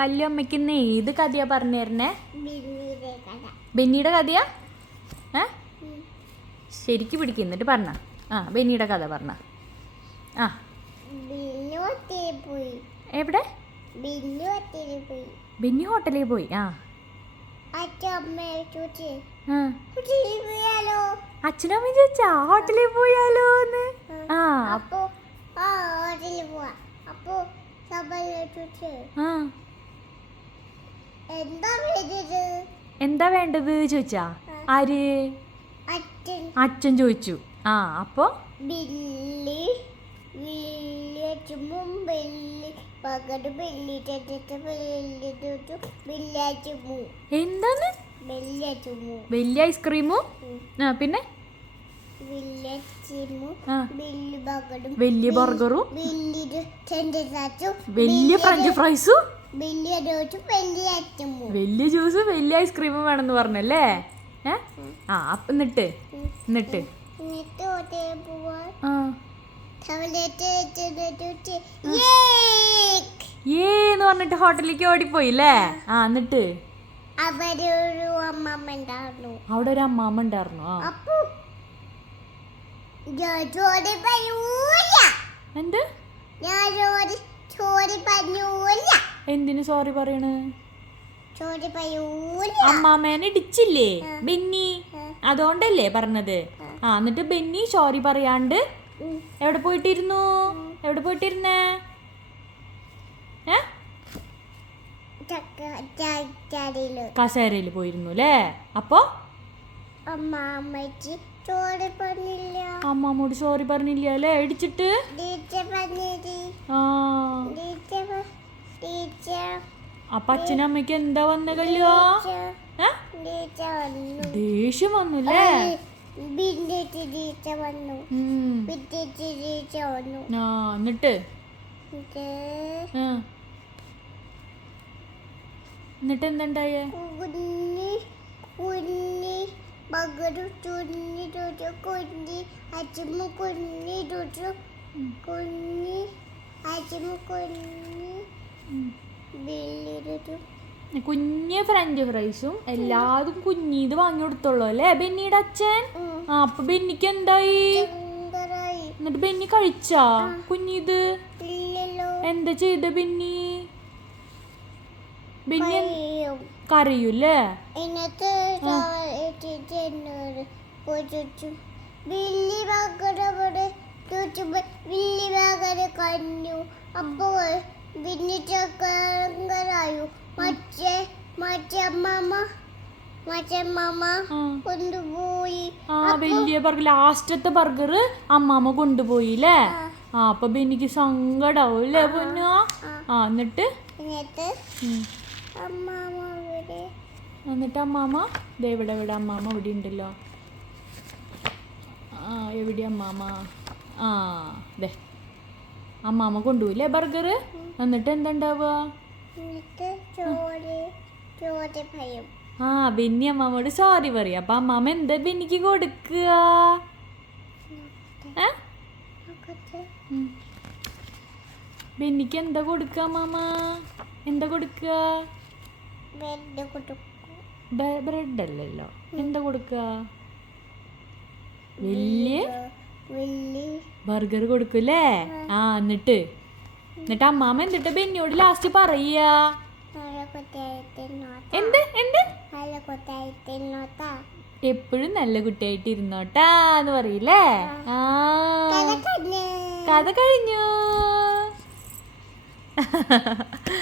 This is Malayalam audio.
കല്യമ്മയ്ക്ക് ഇന്ന് ഏത് കഥയാ പറഞ്ഞു തരണേ ബിന്നിയുടെ കഥ. ബെന്നിയുടെ കഥയാ? ഏ. ശരിക്ക് പിടിക്കും എന്നിട്ട് പറഞ്ഞ. ആ ബെന്നിയുടെ കഥ പറഞ്ഞ. ആ. എവിടെ? ബിന്നു ഹോട്ടലിൽ പോയി. ആ. അച്ഛനമ്മ ചോദിച്ചാ ഹോട്ടലിൽ പോയാലോ? എന്ന് ആ അപ്പോ ആ ഹോട്ടലിൽ പോവാ. അപ്പോ ആ. എന്താ വേണ്ടത്? ചോദിച്ചാ? ആര്? അച്ഛൻ. ചോദിച്ചു. ആ അപ്പോ? ബില്ലി പകട് എന്താണ് വലിയ ഐസ്ക്രീമും? ആ പിന്നെ? വലിയ ബർഗറും? വലിയ ഫ്രഞ്ച് ഫ്രൈസും? വലിയ ജ്യൂസ് വലിയ ഐസ്ക്രീമും വേണമെന്ന് പറഞ്ഞല്ലേ? ആ അപ്പൊ എന്നിട്ട് എന്നിട്ട്. ഏ എന്ന് പറഞ്ഞിട്ട് ഹോട്ടലിലേക്ക് ഓടിപ്പോയി അല്ലേ ആ എന്നിട്ട്. അവരൊരു അമ്മമ്മ ഉണ്ടായിരുന്നു. അവിടെ ഒരു അമ്മാമ്മ ഉണ്ടായിരുന്നു ആ. എന്ത്? ഞാൻ ചോടി ചോടി പറഞ്ഞൂല എന്തിനു സോറി പറയണ്? അമ്മാമ്മേനെ ഇടിച്ചില്ലേ? ബെന്നി. അതുകൊണ്ടല്ലേ പറഞ്ഞത്. ആ. എന്നിട്ട് ബെന്നി സോറി പറയാണ്ട് എവിടെ പോയിട്ടിരുന്നു? എവിടെ പോയിട്ടിരുന്നേ? കസേരയിൽ കസേരയിൽ പോയിരുന്നു അല്ലേ അപ്പോ? അമ്മാമ്മോട് സോറി പറഞ്ഞില്ല. അല്ലേ ഇടിച്ചിട്ട്? ആ. അപ്പൊ അച്ഛനും അമ്മയ്ക്ക് എന്താ വന്ന കല്ലോ ദേഷ്യം വന്നു ആ എന്നിട്ട്? എന്നിട്ട് എന്തുണ്ടായേ? കുഞ്ഞി കുഞ്ഞി മകരു കുഞ്ഞി തൊട്ടു കുഞ്ഞി അച്ഛമ്മ കുഞ്ഞി തൊട്ടു കുഞ്ഞി അച്ഛമ്മ കുഞ്ഞി കുഞ്ഞ് ഫ്രഞ്ച് ഫ്രൈസും എല്ലാതും കുഞ്ഞീത് വാങ്ങി കൊടുത്തോളൂ അല്ലേ? ബെന്നിയുടെ അച്ഛൻ? ആ അപ്പൊ ബെന്നിക്ക് എന്തായി? എന്നിട്ട് ബെന്നി കഴിച്ചാ? കുഞ്ഞീത്? എന്താ ചെയ്ത ബെന്നി? ബെന്നി കറിയൂല്ലേ? കഞ്ഞു. അപ്പോൾ പിന്നെ ചക്കരായു മറ്റേ മറ്റേ അമ്മമ്മ മറ്റേ അമ്മമ്മ ആ. കൊണ്ടുപോയി. ആ വലിയ ബർഗർ ലാസ്റ്റത്തെ ബർഗർ അമ്മാമ്മ കൊണ്ടുപോയില്ലേ ആ. അപ്പൊ ബെന്നിക്ക് സങ്കടാവും അല്ലേ പൊന്നു? ആ. എന്നിട്ട്? എന്നിട്ട്. അമ്മമ്മ എന്നിട്ട് അമ്മാമ്മ? ദേ ഇവിടെ ഇവിടെ അമ്മാമ്മ ഇവിടെ ഉണ്ടല്ലോ. ആ എവിടെ അമ്മാമ്മ? ആ ദേ. അമ്മാമ്മ കൊണ്ടുപോയില്ലേ ബർഗർ എന്നിട്ട് എന്താ ഉണ്ടാവുക എന്നിട്ട് ചോറ് ചോറ് ഭയം ആ ബെന്നി അമ്മാമ്മോട് സോറി പറയും. അപ്പൊ അമ്മാമ്മ എന്താ ബെന്നിക്ക് കൊടുക്കുക? ബിന്നിക്ക് എന്താ കൊടുക്കുക അമ്മാമ്മ എന്താ കൊടുക്കുക? കൊടുക്കും. ബ്രെഡ് അല്ലല്ലോ. എന്താ കൊടുക്കുക? വലിയ ബർഗർ കൊടുക്കൂല്ലേ? ആ എന്നിട്ട്. എന്നിട്ട് അമ്മാമ എന്നിട്ട് ബെന്നിയോട് ലാസ്റ്റ് പറയാ? എന്ത്? എന്ത്? എപ്പോഴും നല്ല കുട്ടിയായിട്ട് ഇരുന്നോട്ടാ എന്ന് പറയില്ലേ? ആ. കഥ കഴിഞ്ഞു.